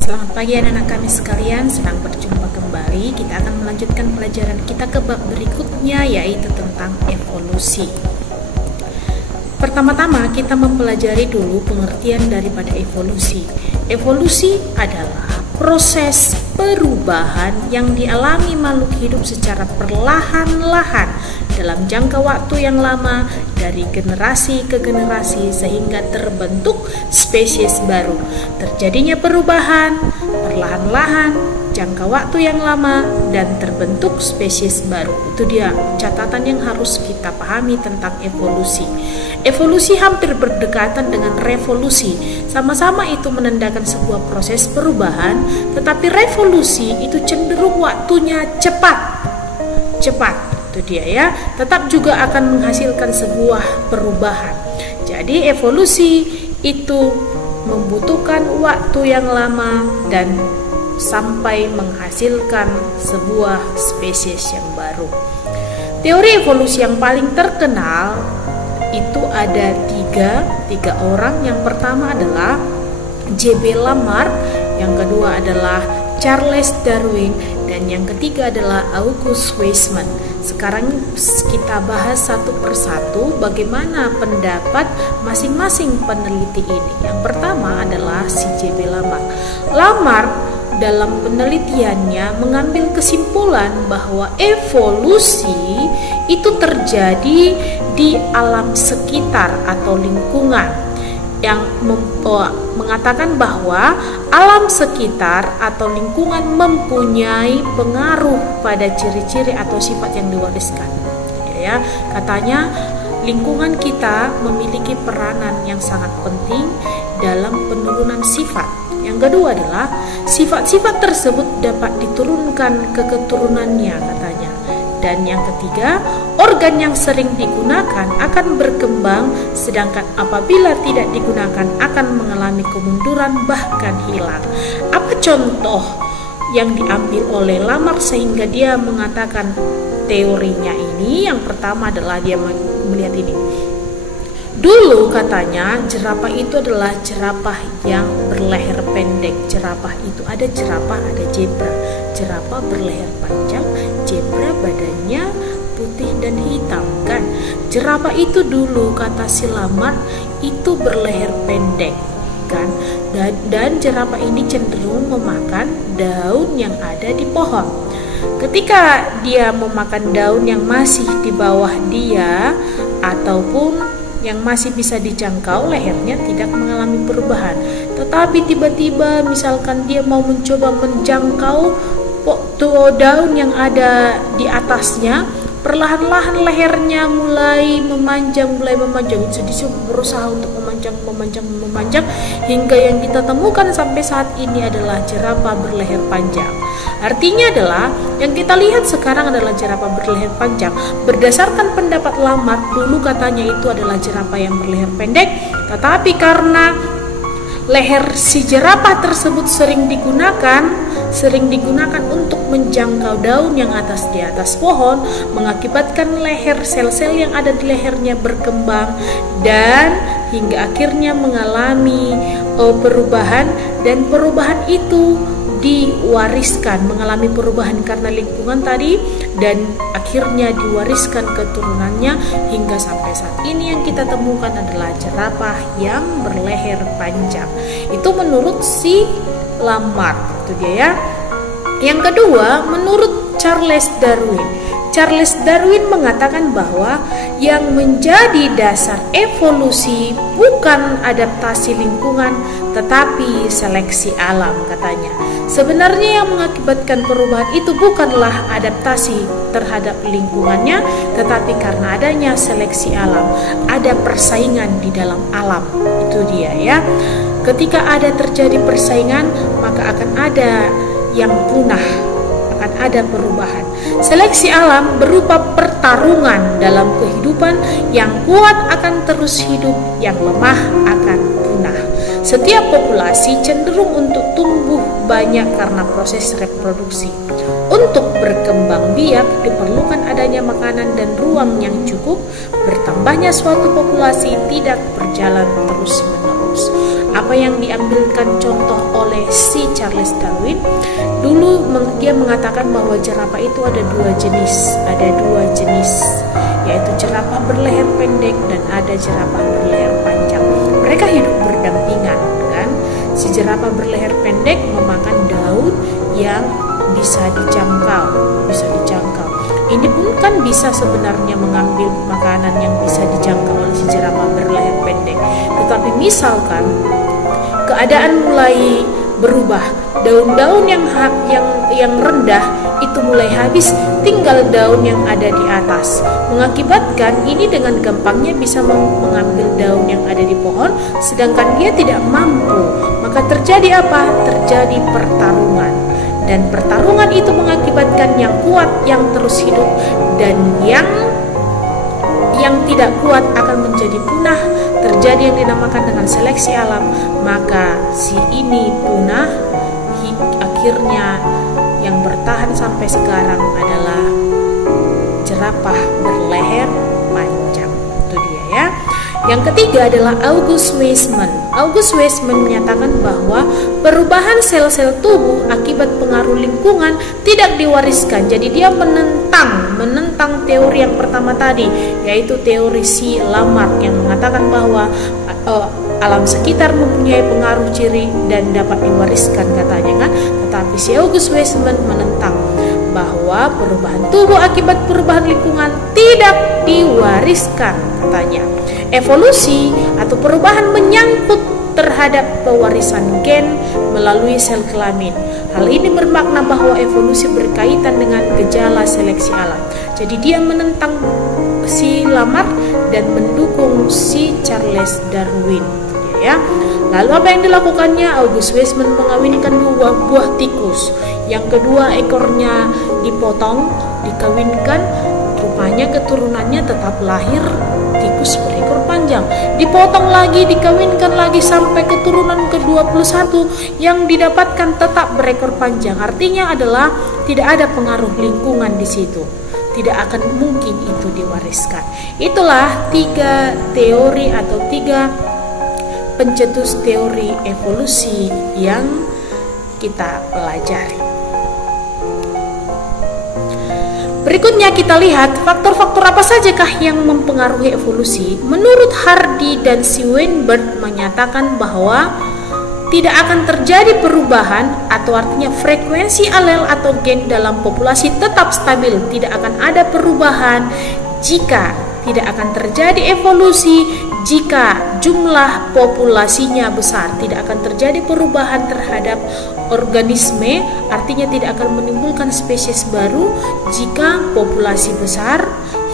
Selamat pagi anak-anak kami sekalian, senang berjumpa kembali. Kita akan melanjutkan pelajaran kita ke bab berikutnya, yaitu tentang evolusi. Pertama-tama kita mempelajari dulu pengertian daripada evolusi. Evolusi adalah proses perubahan yang dialami makhluk hidup secara perlahan-lahan dalam jangka waktu yang lama dari generasi ke generasi sehingga terbentuk spesies baru. Terjadinya perubahan perlahan-lahan, jangka waktu yang lama, dan terbentuk spesies baru. Itu dia catatan yang harus kita pahami tentang evolusi. Evolusi hampir berdekatan dengan revolusi. Sama-sama itu menandakan sebuah proses perubahan, tetapi revolusi itu cenderung waktunya cepat. Itu dia ya. Tetap juga akan menghasilkan sebuah perubahan. Jadi evolusi itu membutuhkan waktu yang lama dan sampai menghasilkan sebuah spesies yang baru. Teori evolusi yang paling terkenal itu ada tiga orang. Yang pertama adalah J.B. Lamarck, yang kedua adalah Charles Darwin, dan yang ketiga adalah August Weismann. Sekarang kita bahas satu persatu bagaimana pendapat masing-masing peneliti ini. Yang pertama adalah si J.B. Lamarck. Lamarck dalam penelitiannya mengambil kesimpulan bahwa evolusi itu terjadi di alam sekitar atau lingkungan, yang mengatakan bahwa alam sekitar atau lingkungan mempunyai pengaruh pada ciri-ciri atau sifat yang diwariskan. Ya, katanya lingkungan kita memiliki peranan yang sangat penting dalam penurunan sifat. Yang kedua adalah sifat-sifat tersebut dapat diturunkan ke keturunannya, katanya. Dan yang ketiga, organ yang sering digunakan akan berkembang, sedangkan apabila tidak digunakan akan mengalami kemunduran bahkan hilang. Apa contoh yang diambil oleh Lamarck sehingga dia mengatakan teorinya ini? Yang pertama adalah dia melihat ini. Dulu katanya jerapah itu adalah jerapah yang berleher pendek. Jerapah itu ada jerapah, ada zebra. Jerapah berleher panjang, zebra badannya putih dan hitam, kan? Jerapah itu dulu kata si Lamarck itu berleher pendek, kan? Dan jerapah ini cenderung memakan daun yang ada di pohon. Ketika dia memakan daun yang masih di bawah dia ataupun yang masih bisa dijangkau, lehernya tidak mengalami perubahan. Tetapi tiba-tiba misalkan dia mau mencoba menjangkau daun yang ada di atasnya, perlahan-lahan lehernya mulai memanjang. Jadi berusaha untuk memanjang hingga yang kita temukan sampai saat ini adalah jerapah berleher panjang. Artinya adalah yang kita lihat sekarang adalah jerapah berleher panjang. Berdasarkan pendapat Lamarck, dulu katanya itu adalah jerapah yang berleher pendek, tetapi karena leher si jerapah tersebut sering digunakan untuk menjangkau daun yang di atas pohon, mengakibatkan leher sel-sel yang ada di lehernya berkembang dan hingga akhirnya mengalami perubahan, dan perubahan itu diwariskan, mengalami perubahan karena lingkungan tadi, dan akhirnya diwariskan keturunannya hingga sampai saat ini yang kita temukan adalah jerapah yang berleher panjang. Itu menurut si Lamarck, itu dia ya. Yang kedua, menurut Charles Darwin. Charles Darwin mengatakan bahwa yang menjadi dasar evolusi bukan adaptasi lingkungan, tetapi seleksi alam, katanya. Sebenarnya yang mengakibatkan perubahan itu bukanlah adaptasi terhadap lingkungannya, tetapi karena adanya seleksi alam, ada persaingan di dalam alam. Itu dia ya. Ketika ada terjadi persaingan, maka akan ada yang punah, akan ada perubahan. Seleksi alam berupa pertarungan dalam kehidupan. Yang kuat akan terus hidup, yang lemah akan punah. Setiap populasi cenderung untuk tumbuh banyak karena proses reproduksi. Untuk berkembang biak diperlukan adanya makanan dan ruang yang cukup. Bertambahnya suatu populasi tidak berjalan terus-menerus. Apa yang diambilkan contoh oleh si Charles Darwin? Dulu dia mengatakan bahwa jerapah itu ada dua jenis, yaitu jerapah berleher pendek dan ada jerapah berleher panjang. Mereka hidup berdampingan, kan? Si jerapah berleher pendek memakan daun yang bisa dijangkau. Ini pun kan bisa sebenarnya mengambil makanan yang bisa dijangkau oleh si jerapah berleher pendek. Tetapi misalkan keadaan mulai berubah, daun-daun yang rendah itu mulai habis, tinggal daun yang ada di atas, mengakibatkan ini dengan gampangnya bisa mengambil daun yang ada di pohon, sedangkan dia tidak mampu. Maka terjadi apa? Terjadi pertarungan, dan pertarungan itu mengakibatkan yang kuat yang terus hidup dan yang tidak kuat akan menjadi punah. Terjadi yang dinamakan dengan seleksi alam, maka si ini punah. Akhirnya yang bertahan sampai sekarang adalah jerapah berleher panjang. Itu dia ya. Yang ketiga adalah August Weismann. August Weismann menyatakan bahwa perubahan sel-sel tubuh akibat pengaruh lingkungan tidak diwariskan. Jadi dia menentang teori yang pertama tadi, yaitu teori si Lamarck yang mengatakan bahwa alam sekitar mempunyai pengaruh ciri dan dapat diwariskan katanya kan. Tetapi si August Weismann menentang bahwa perubahan tubuh akibat perubahan lingkungan tidak diwariskan katanya. Evolusi atau perubahan menyangkut terhadap pewarisan gen melalui sel kelamin. Hal ini bermakna bahwa evolusi berkaitan dengan gejala seleksi alam. Jadi dia menentang si Lamarck dan mendukung si Charles Darwin. Ya. Lalu apa yang dilakukannya? August Weismann mengawinkan dua buah tikus. Yang kedua ekornya dipotong, dikawinkan, rupanya keturunannya tetap lahir tikus berekor panjang. Dipotong lagi, dikawinkan lagi sampai keturunan ke-21 yang didapatkan tetap berekor panjang. Artinya adalah tidak ada pengaruh lingkungan di situ. Tidak akan mungkin itu diwariskan. Itulah 3 teori atau 3 pencetus teori evolusi yang kita pelajari. Berikutnya kita lihat faktor-faktor apa sajakah yang mempengaruhi evolusi. Menurut Hardy dan si Weinberg menyatakan bahwa tidak akan terjadi perubahan, atau artinya frekuensi alel atau gen dalam populasi tetap stabil. Tidak akan ada perubahan jika tidak akan terjadi evolusi jika jumlah populasinya besar. Tidak akan terjadi perubahan terhadap organisme, artinya tidak akan menimbulkan spesies baru jika populasi besar.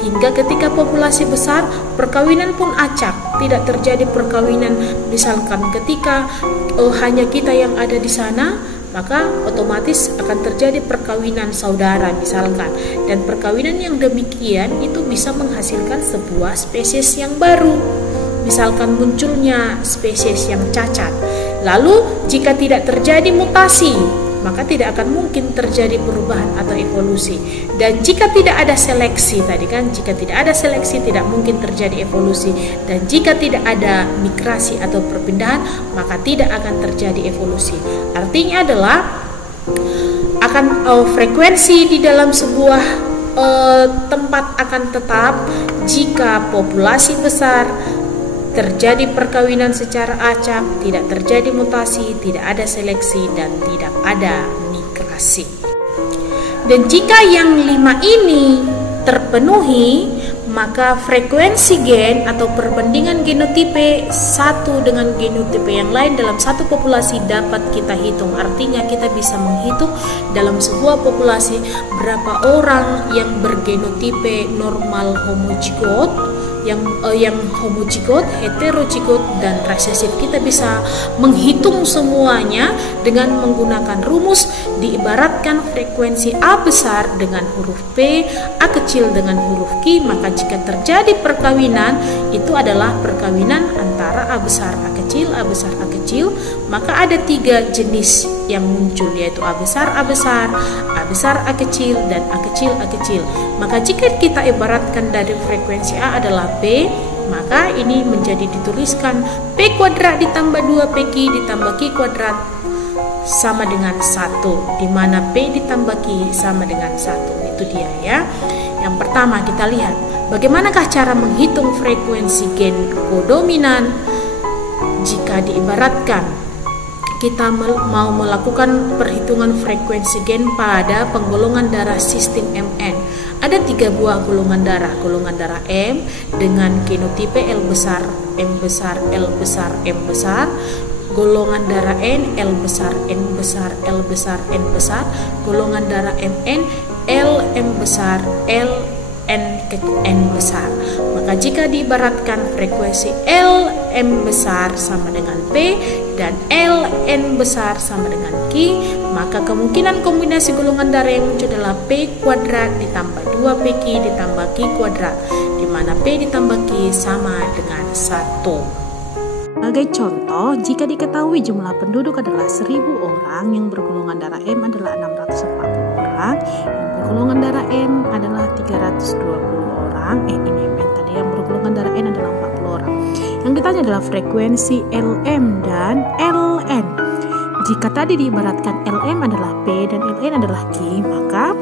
Hingga ketika populasi besar, perkawinan pun acak, tidak terjadi perkawinan. Misalkan ketika hanya kita yang ada di sana, maka otomatis akan terjadi perkawinan saudara misalkan. Dan perkawinan yang demikian itu bisa menghasilkan sebuah spesies yang baru. Misalkan munculnya spesies yang cacat. Lalu jika tidak terjadi mutasi, maka tidak akan mungkin terjadi perubahan atau evolusi. Dan jika tidak ada seleksi tadi kan, jika tidak ada seleksi tidak mungkin terjadi evolusi. Dan jika tidak ada migrasi atau perpindahan, maka tidak akan terjadi evolusi. Artinya adalah akan frekuensi di dalam sebuah tempat akan tetap jika populasi besar, terjadi perkawinan secara acak, tidak terjadi mutasi, tidak ada seleksi, dan tidak ada migrasi. Dan jika yang 5 ini terpenuhi, maka frekuensi gen atau perbandingan genotipe satu dengan genotipe yang lain dalam satu populasi dapat kita hitung. Artinya kita bisa menghitung dalam sebuah populasi berapa orang yang bergenotipe normal homozigot, yang homozigot, heterozigot, dan resesif. Kita bisa menghitung semuanya dengan menggunakan rumus. Diibaratkan frekuensi A besar dengan huruf P, A kecil dengan huruf Q, maka jika terjadi perkawinan, itu adalah perkawinan antara A besar, A kecil, A besar, A kecil. Maka ada 3 jenis yang muncul, yaitu A besar, A besar, A besar, A kecil, dan A kecil, A kecil. Maka jika kita ibaratkan dari frekuensi A adalah P, Maka ini menjadi dituliskan P kuadrat ditambah 2PQ ditambah Q kuadrat sama dengan 1, di mana P ditambah Q sama dengan 1. Itu dia ya. Yang pertama kita lihat bagaimanakah cara menghitung frekuensi gen kodominan jika diibaratkan kita mau melakukan perhitungan frekuensi gen pada penggolongan darah sistem MN. Ada 3 buah golongan darah M dengan genotipe L besar, M besar, L besar, M besar. Golongan darah N, L besar, N besar, L besar, N besar. Golongan darah MN, L, M besar, L, N besar. Maka jika diibaratkan frekuensi L, M besar sama dengan P dan L, N besar sama dengan Q, maka kemungkinan kombinasi golongan darah yang muncul adalah P kuadrat ditambah 2PQ ditambah Q kuadrat, di mana P ditambah Q sama dengan 1. Sebagai contoh, jika diketahui jumlah penduduk adalah 1000 orang, yang bergolongan darah M adalah 640 orang, yang bergolongan darah M adalah 320 orang, ini MN tadi, yang bergolongan darah N adalah 40 orang. Yang ditanya adalah frekuensi LM dan LN. Jika tadi diibaratkan LM adalah P dan LN adalah Q, maka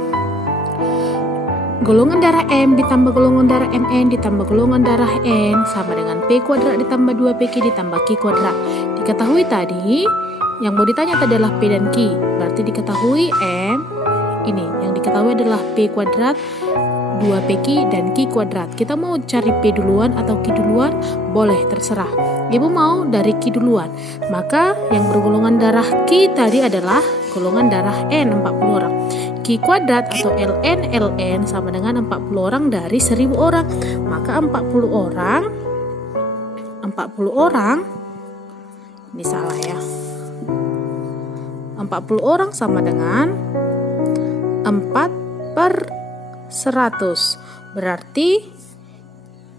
golongan darah M ditambah golongan darah MN ditambah golongan darah N sama dengan P kuadrat ditambah 2PQ ditambah Q kuadrat. Diketahui tadi, yang mau ditanya tadi adalah P dan Q, berarti diketahui M, ini yang diketahui adalah P kuadrat, 2PQ dan Q kuadrat. Kita mau cari P duluan atau Q duluan? Boleh, terserah. Ibu mau dari Q duluan. Maka yang bergolongan darah Q tadi adalah golongan darah N, 40 orang. Q kuadrat atau LN sama dengan 40 orang dari 1000 orang. Maka 40 orang ini salah ya. 40 orang sama dengan 4/100. Berarti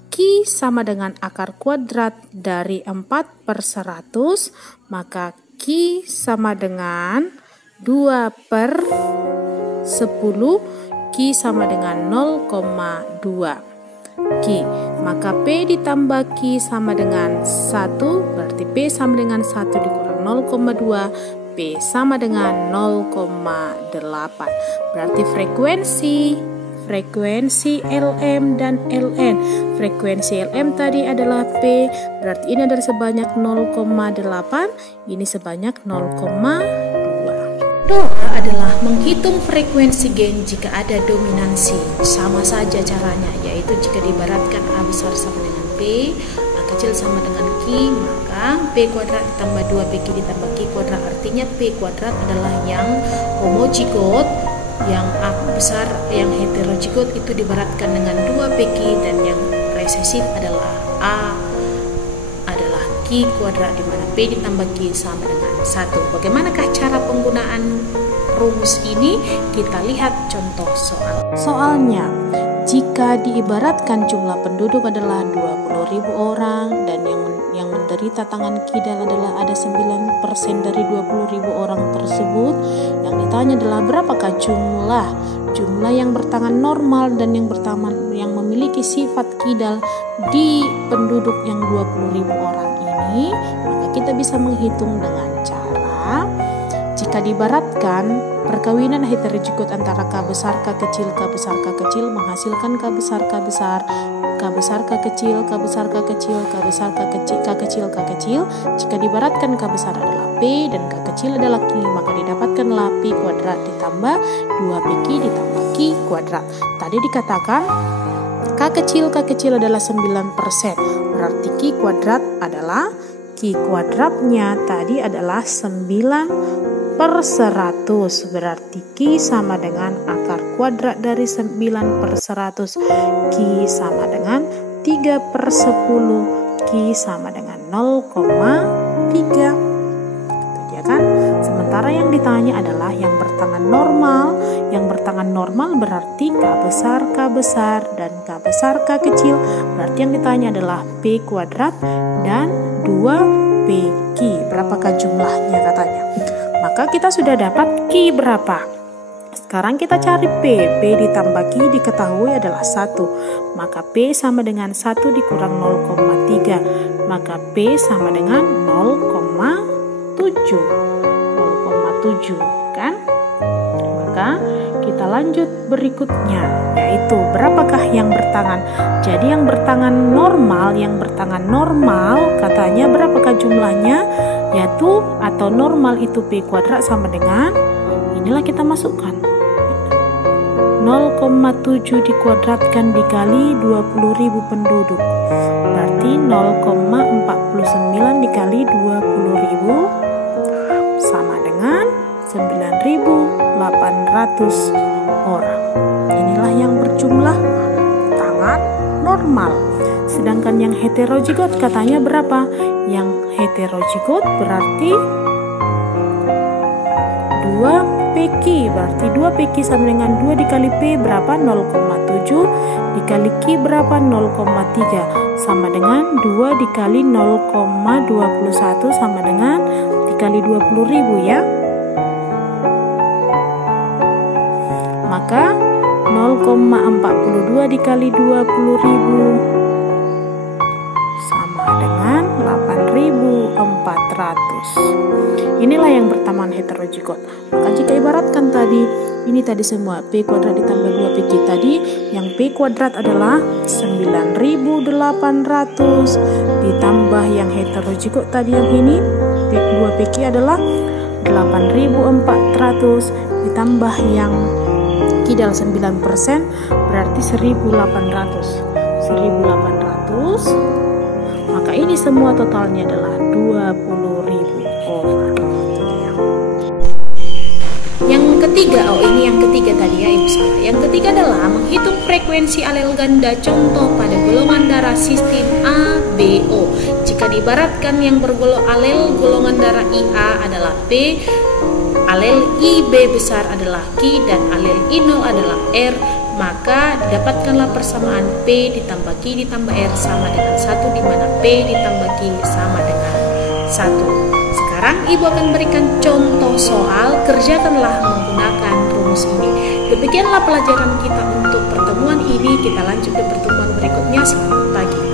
Q sama dengan akar kuadrat dari 4/100, maka Q sama dengan 2/10, Q sama dengan 0,2 Q. Maka P ditambah Q sama dengan 1, berarti P sama dengan 1 dikurang 0,2, P sama dengan 0,8. Berarti frekuensi LM dan LN. Frekuensi LM tadi adalah P, berarti ini adalah sebanyak 0,8, ini sebanyak 0,2. Doa adalah menghitung frekuensi gen jika ada dominansi. Sama saja caranya, yaitu jika diibaratkan A besar sama dengan P, A kecil sama dengan Q, maka P kuadrat ditambah 2PQ ditambah Q kuadrat, artinya P kuadrat adalah yang homozigot, yang A besar, yang heterozigot itu diibaratkan dengan 2PQ, dan yang resesif adalah A adalah Q kuadrat, di mana P ditambah Q sama dengan 1. Bagaimanakah cara penggunaan rumus ini? Kita lihat contoh soal. Soalnya, jika diibaratkan jumlah penduduk adalah 20.000 orang dan yang menderita tangan kidal adalah ada 9% dari 20.000 orang tersebut, yang ditanya adalah berapakah jumlah yang bertangan normal dan yang memiliki sifat kidal di penduduk yang 20.000 orang ini. Maka kita bisa menghitung dengan cara, jika diibaratkan perkawinan heterozigot antara K besar K kecil K besar K kecil menghasilkan K besar K besar K besar K kecil K besar K kecil K besar K kecil K kecil K kecil. Jika diibaratkan K besar adalah P dan K kecil adalah Q, maka didapatkanlah P kuadrat ditambah 2PQ ditambah Q kuadrat. Tadi dikatakan K kecil adalah 9%, berarti Q kuadrat adalah, Q kuadratnya tadi adalah 9/100, berarti Q sama dengan akar kuadrat dari 9/100, Q sama dengan 3/10, Q sama dengan 0,3. Itu dia kan. Sementara yang ditanya adalah yang bertangan normal. Yang bertangan normal berarti K besar dan K besar K kecil. Berarti yang ditanya adalah P kuadrat dan 2PQ. Berapakah jumlahnya katanya? Maka kita sudah dapat Q berapa? Sekarang kita cari P. P ditambah Q diketahui adalah 1. Maka P sama dengan 1 dikurang 0,3. Maka P sama dengan 0,7. 0,7 kan? Maka kita lanjut berikutnya, yaitu berapakah yang bertangan. Jadi yang bertangan normal katanya berapakah jumlahnya, yaitu atau normal itu P kuadrat sama dengan, inilah kita masukkan 0,7 dikuadratkan dikali 20.000 penduduk, berarti 0,49 dikali 20.000 sama dengan 9.800 orang. Inilah yang berjumlah tangan normal. Sedangkan yang heterozigot katanya berapa? Yang heterozigot berarti 2PQ, berarti 2PQ sama dengan 2 dikali P berapa? 0,7 dikali Q berapa? 0,3 sama dengan 2 dikali 0,21 sama dengan dikali 20.000 ya. Maka 0,42 dikali 20.000 sama dengan 8.400. Inilah yang bertaman heterozigot. Maka jika ibaratkan tadi, ini tadi semua P kuadrat ditambah 2PQ tadi, yang P kuadrat adalah 9.800 ditambah yang heterozigot tadi yang ini P2PQ adalah 8.400 ditambah yang kidal 9% berarti 1.800. Maka ini semua totalnya adalah 20.000 orang. Yang ketiga, ini yang ketiga tadi ya Ibu salah. Yang ketiga adalah menghitung frekuensi alel ganda contoh pada golongan darah sistem ABO. Jika diibaratkan yang alel golongan darah IA adalah P, alel IB besar adalah Q, dan alel I0 adalah R, maka didapatkanlah persamaan P ditambah Q ditambah R sama dengan 1, di mana P ditambah Q sama dengan 1. Sekarang Ibu akan berikan contoh soal, kerjakanlah menggunakan rumus ini. Demikianlah pelajaran kita untuk pertemuan ini. Kita lanjut ke pertemuan berikutnya. Selamat pagi.